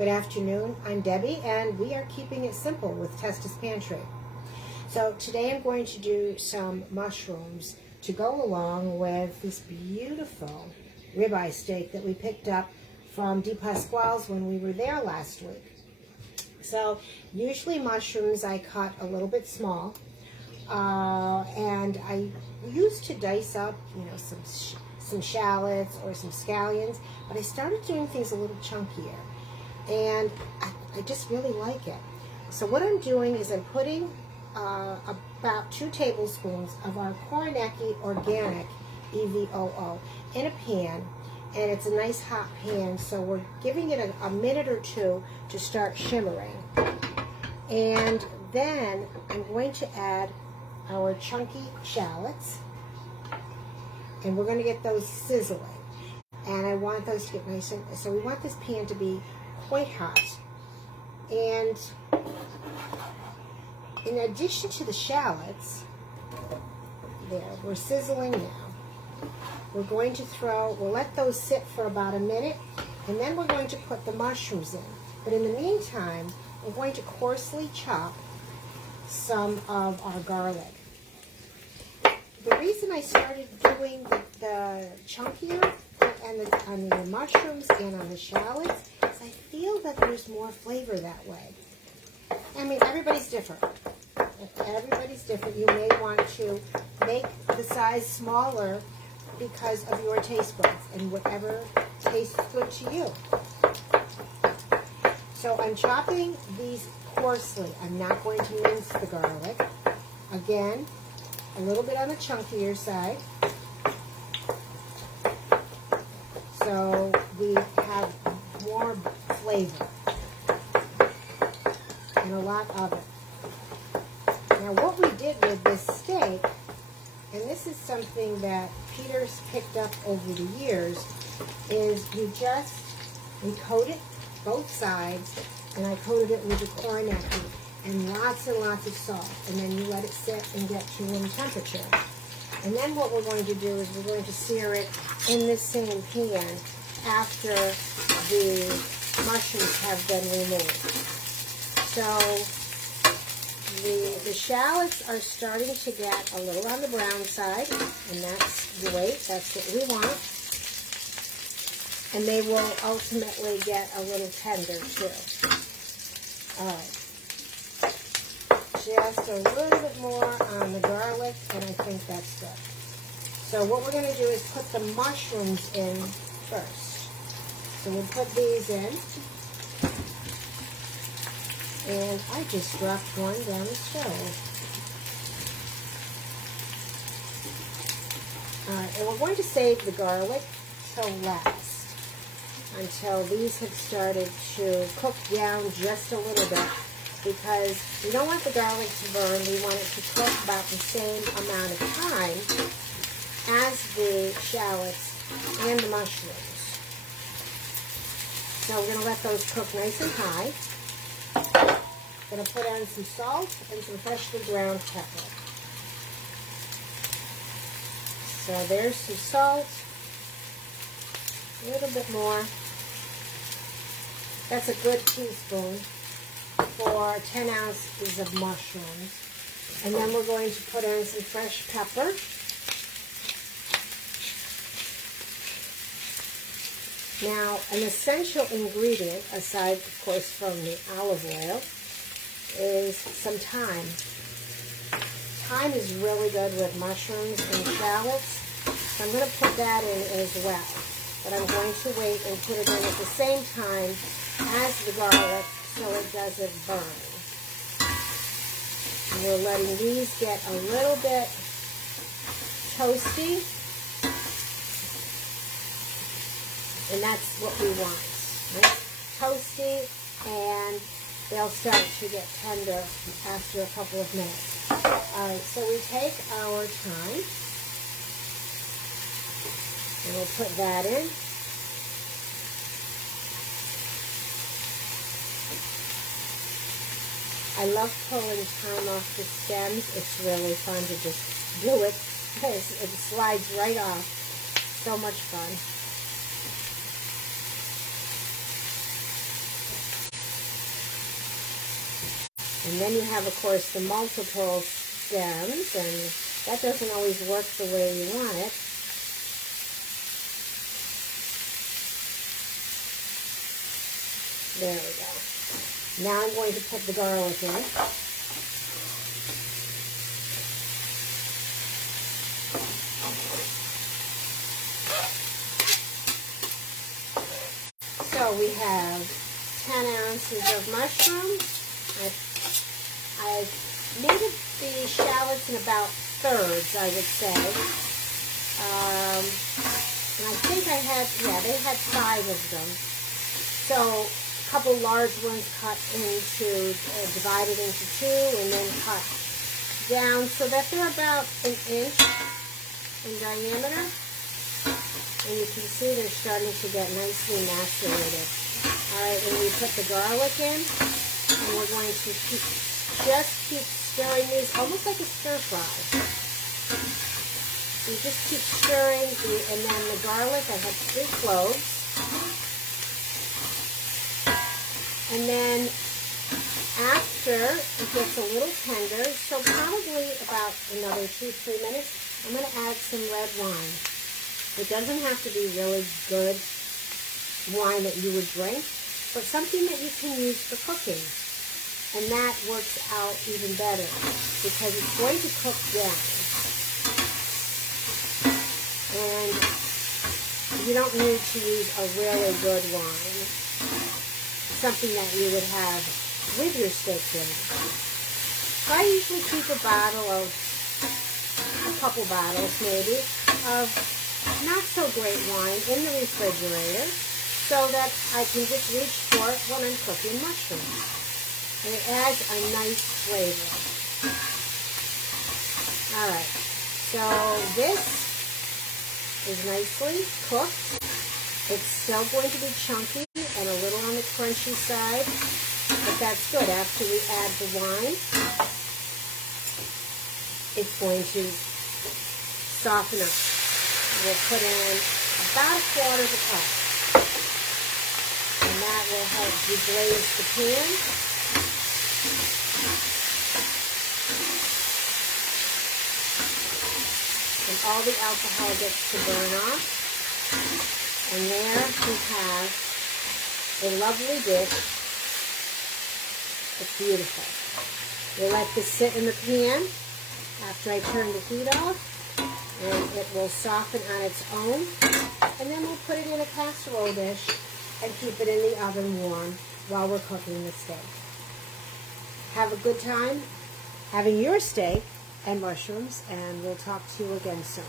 Good afternoon, I'm Debbie, and we are keeping it simple with Testa's Pantry. So today I'm going to do some mushrooms to go along with this beautiful ribeye steak that we picked up from De Pasquale's when we were there last week. So usually mushrooms I cut a little bit small, and I used to dice up, some shallots or some scallions, but I started doing things a little chunkier, and I just really like it. So what I'm doing is I'm putting about 2 tablespoons of our Koroneiki organic EVOO in a pan, and it's a nice hot pan, so we're giving it a minute or two to start shimmering. And then I'm going to add our chunky shallots, and we're going to get those sizzling. And I want those to get nice, and so we want this pan to be quite hot. And in addition to the shallots, there, we're sizzling now. We're going to we'll let those sit for about a minute, and then we're going to put the mushrooms in. But in the meantime, we're going to coarsely chop some of our garlic. The reason I started doing the chunkier on the mushrooms and on the shallots is I feel that there's more flavor that way. I mean, everybody's different. Everybody's different. You may want to make the size smaller because of your taste buds and whatever tastes good to you. So I'm chopping these coarsely. I'm not going to mince the garlic. Again, a little bit on the chunkier side, so we have more flavor and a lot of it. Now what we did with this steak, and this is something that Peter's picked up over the years, is we coat it both sides, and I coated it with the Koroneiki and lots of salt, and then you let it sit and get to room temperature. And then what we're going to do is we're going to sear it in this same pan after the mushrooms have been removed. So the shallots are starting to get a little on the brown side, and that's great. That's what we want. And they will ultimately get a little tender too. All right. Just a little bit more on the garlic, and I think that's good. So what we're going to do is put the mushrooms in first. So we'll put these in. And I just dropped one down the stove. Alright, and we're going to save the garlic till last, until these have started to cook down just a little bit, because we don't want the garlic to burn. We want it to cook about the same amount of time as the shallots and the mushrooms. So we're going to let those cook nice and high. I'm going to put on some salt and some freshly ground pepper. So there's some salt, a little bit more. That's a good teaspoon for 10 ounces of mushrooms. And then we're going to put on some fresh pepper. Now, an essential ingredient, aside, of course, from the olive oil, is some thyme. Thyme is really good with mushrooms and shallots, so I'm going to put that in as well. But I'm going to wait and put it in at the same time as the garlic so it doesn't burn. And we're letting these get a little bit toasty. And that's what we want, right? Toasty, and they'll start to get tender after a couple of minutes. All right, so we take our thyme, and we'll put that in. I love pulling thyme off the stems. It's really fun to just do it. It slides right off. So much fun. And then you have, of course, the multiple stems, and that doesn't always work the way you want it. There we go. Now I'm going to put the garlic in. So we have 10 ounces of mushrooms. I've made the shallots in about thirds, I would say. And I think I had, yeah, they had 5 of them. So a couple large ones cut into, divided into 2, and then cut down so that they're about 1 inch in diameter. And you can see they're starting to get nicely macerated. All right, and we put the garlic in, and we're going to just keep stirring these, almost like a stir fry. So you just keep stirring, and then the garlic, I have 3 cloves. And then after it gets a little tender, so probably about another 2-3 minutes, I'm going to add some red wine. It doesn't have to be really good wine that you would drink, but something that you can use for cooking. And that works out even better because it's going to cook down. And you don't need to use a really good wine. Something that you would have with your steak dinner. So I usually keep a couple bottles maybe, of not so great wine in the refrigerator so that I can just reach for it when I'm cooking mushrooms. And it adds a nice flavor. Alright, so this is nicely cooked. It's still going to be chunky and a little on the crunchy side, but that's good. After we add the wine, it's going to soften up. We'll put in about 1/4 cup. And that will help deglaze the pan. And all the alcohol gets to burn off. And there we have a lovely dish. It's beautiful. We'll let this sit in the pan after I turn the heat off. And it will soften on its own, and then we'll put it in a casserole dish and keep it in the oven warm while we're cooking the steak. Have a good time having your steak and mushrooms, and we'll talk to you again soon.